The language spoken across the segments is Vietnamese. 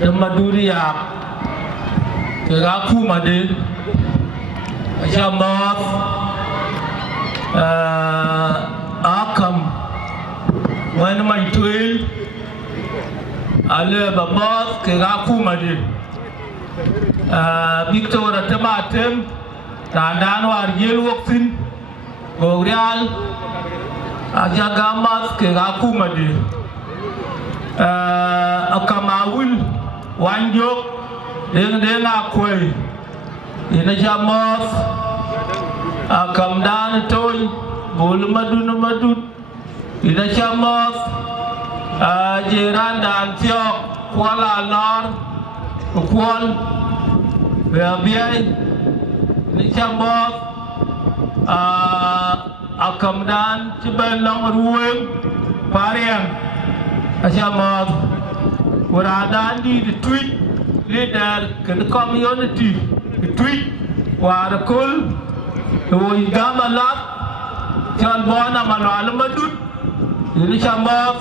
Maduria Raku Madin Jamoth Akam when my twin Ale Bamoth Raku Madin Victor Tamatem Tandanwar Yelwoksin Gorial Ajagamas Raku Madin Akamawul Wanjok Dena Kwe Ina Jamoth Akamdan Toy Bulumadun Madun Ina Jamoth Jiranda Antiok Kuala Lar Kual Biai Ina Jamoth Akamdan Chiban Long Ruweng Pariang Jamoth Waradan di tweet leader ke community tweet warakul Doi Gamalak John Bona Malala Madut ini Jamoth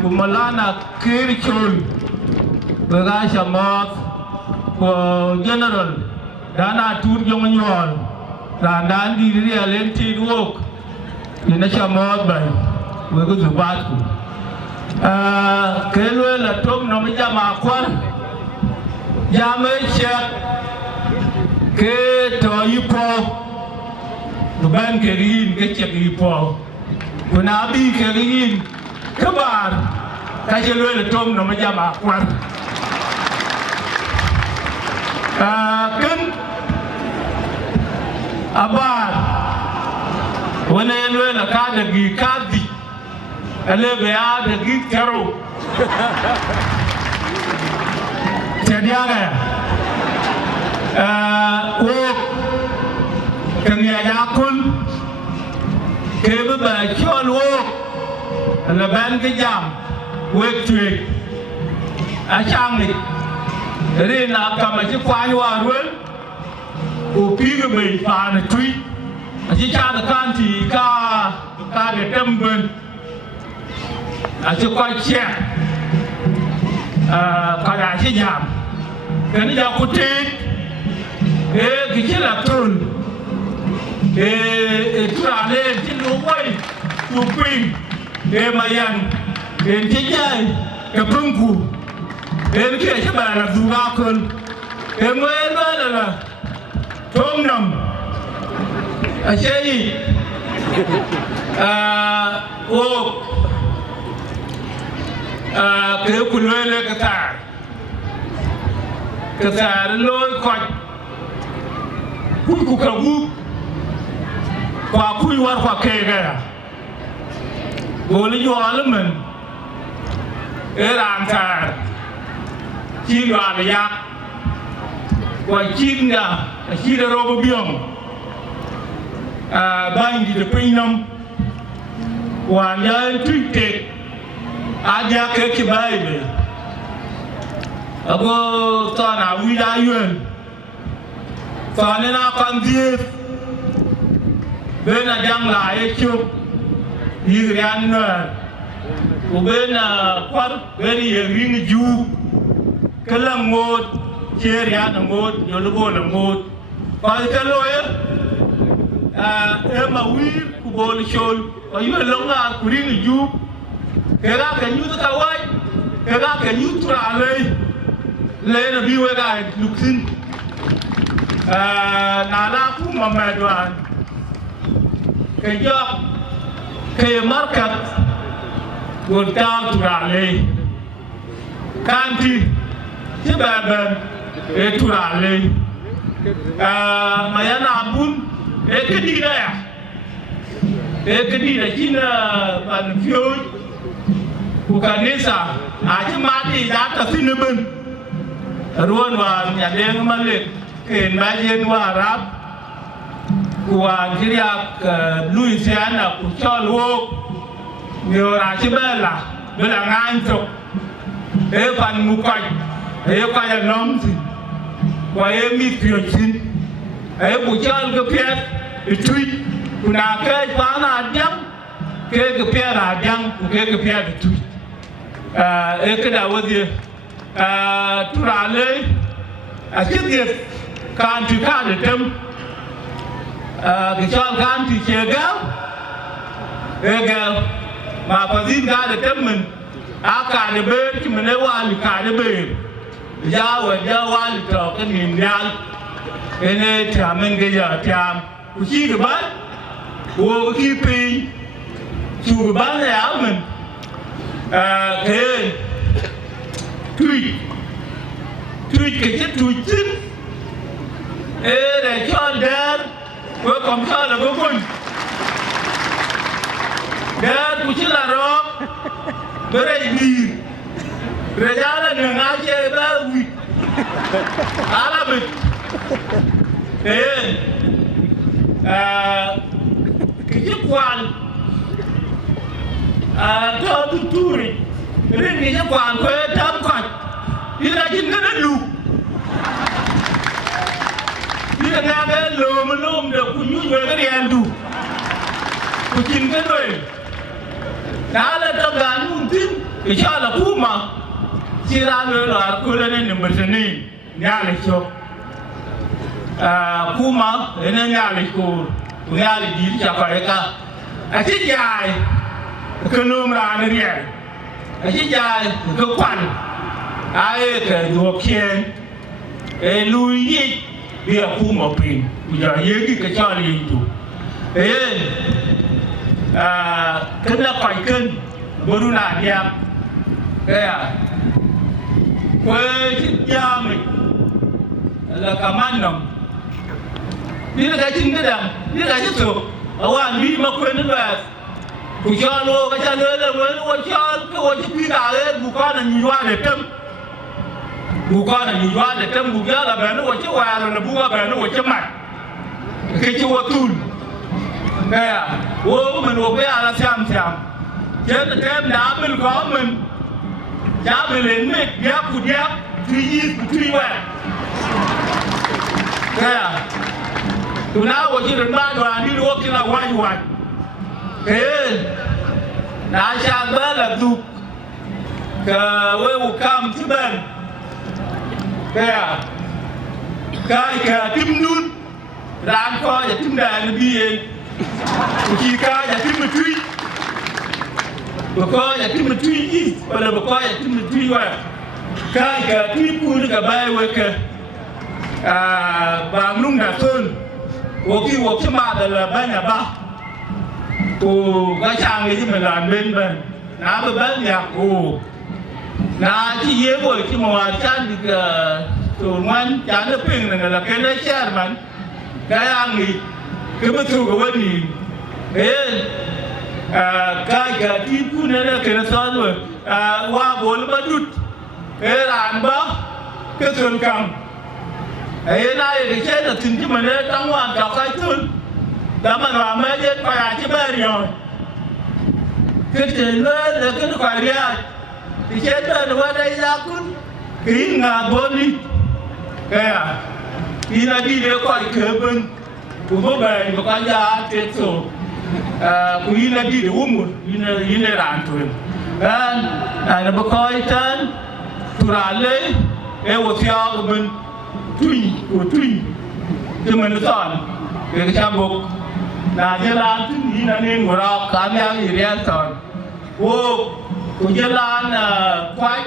Kumalana Kirichul Bega Jamoth General Dana Tur Yongnyol Randan di reality work ini Jamoth bay Bega Zubatku Kelwe la tom no mi jama kwar jame chat ke to yipo ban ke rin ke chet yipo kuna bi ke rin kabar ka kelwe la tom no mi jama kwar kan abar wala yelwe la ka da gi kadi ale bea de gitaro tediaga o kanya yakul kebe ba chol wo la ban ke jam wek twek a chang ni re na kama ji kwani wa rul o pige be fa na twi a ji cha da kanti ka de temben à chưa coi xe coi là xe giảm cái nó giao cút trên cái chiếc là trồn cái trà lên trên lúa quay lúa pin cái mà dàn cái chiếc dây cái bông củ cái kia chứ bà là dù ba cơn cái mới đó là tôm nằm ở xe gì ô cái quần lôi lên cái tà lôi coi cúi cục cầu bút qua cúi qua qua kề kìa bố lý do lắm mình cái làm tà chi đoàn là giặc qua chín nè chi là rô bơ biông bánh đi được pin năm qua nhớ truy tịch aja ke baby ago to na wida yuen to ne na kan die bên là đang lại chụp đi ra nữa của bên là quát bên là riêng du cái là một chia ra là một rồi nó là một còn cái lối em mà quý của bộ lịch sử ở dưới lông là của riêng du cái đó cái như thế nào cái đó cái như thế nào lên là biêu cái lục xin nà la cũng mà mẹ đoàn cái job cái market buồn cao thế nào lên kanti chứ bà bên cái thế nào lên mà nhà nào bún cái gì đây à cái gì này chính là bàn phiếu Bukanisa, aja mati jatuh sini ben. Ruan wa nyadeng malik, ken bajen wa Arab, wa Syria Louisiana, kuchol wok, nyora cibela, bela ngantuk, pan mukai, kaya nomsi, wa mit piocin, kuchol kepiat, itui, kuna ke pana jam, ke kepiat ajang, ke kepiat itui. Cái đạo gì tura le a chiết can thì ca để tâm cái cho can thì chia gạo mà phải xin ca để tâm mình cả để bên chứ mình lấy qua thì cả để bên giao qua thì trò cái niềm giao cái này thì mình cái giờ thì của chi cái bán của cái pi chủ cái bán này áo mình thế tùy cái chất tùy chín để cho đen với còn cho là có mình đen cũng chỉ là đó bữa đây đi rồi ra là đường áo chơi ba vị là bịch thế cái chiếc quan cho tu rồi nên cái chiếc quan quê thấm quạch đi ra trên cái đất lục đi ra nga cái lừa mà lôm được cũng như về cái đèn đủ của chín cái rồi đã là trong gà nung tin cái cho là phú mà chỉ ra rồi là cô lên nên mình sẽ nên nhà lịch cho phú mà nên nhà lịch cô nhà lịch gì chả phải cả chiếc dài cái lôm ra này nè chiếc dài cái quan ai cái ruột khen lui đi bây giờ phú mà pin bây giờ dưới cái cho liền đủ cái là phải cân bữa nào đẹp cái quê chiếc da mình là cả man nồng đi là cái chính cái đằng đi là cái chiếc sụp ở ngoài đi mà quên nó về cụ cho luôn cái cha lớn là với nó cho cái ô chiếc phi gà lên cụ con là nhìn qua để tâm cụ con là nhìn qua để tâm cụ nhớ là về nó có chiếc hòa rồi là bua về nó có chiếc mặt cái chiếc ô tun cái ô mình ô cái là xem chứ là thêm đá mình có mình giá mình lên mệt ghép cụ ghép truy về cái tụi nào có chỉ đến ba đoàn đi đua kia là quay hoài thế đã sang đó là dục với một cam chứ bên cái tim nút đang coi và tim đàn nó đi chỉ coi và tim nó truy và coi và tim nó truy đi và là coi và tim nó truy vào cái tim của nó cả bay với cái bằng nung đá sơn của cái cuộc chứ mà là bay nhà ba cái trang ấy thì mình làm bên ná với bác nhạc ná chỉ nhớ rồi chứ mà chán thì tụi ngoan chán được phim này là cái đấy chán mà cái ăn thì cái bất thường của bên thì thế cái tim của nó là cái nó sao rồi qua bốn bắt đút cái làm bác cái thường cầm ấy này thì chết là chính chứ mà nó đang hoàn cả cái thương đó mà nó mới đến phải chứ bây rồi cái chuyện đó là cái nó phải ra thì chết rồi nó qua đây ra cũng kỹ ngà bốn đi cái đi là đi để coi cửa bên của bố bè mà con ra chết rồi của đi là đi để uống một đi là làm thôi này là bố coi chân tụi ra lấy em một theo của mình tùy chứ mình nó chọn cái trang bục là Gia Lan thứ nghĩ là nên của nó cảm giác gì đấy rồi của Gia Lan là quách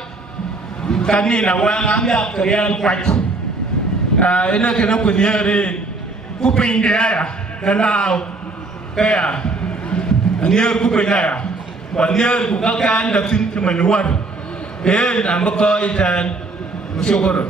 cái này là quan ám giác cái này quách cái này cái nó của nhớ đi của bình đấy cái nào cái nhớ của bình này và nhớ của các cái là xin cho mình luôn thế là mới coi thành một số rồi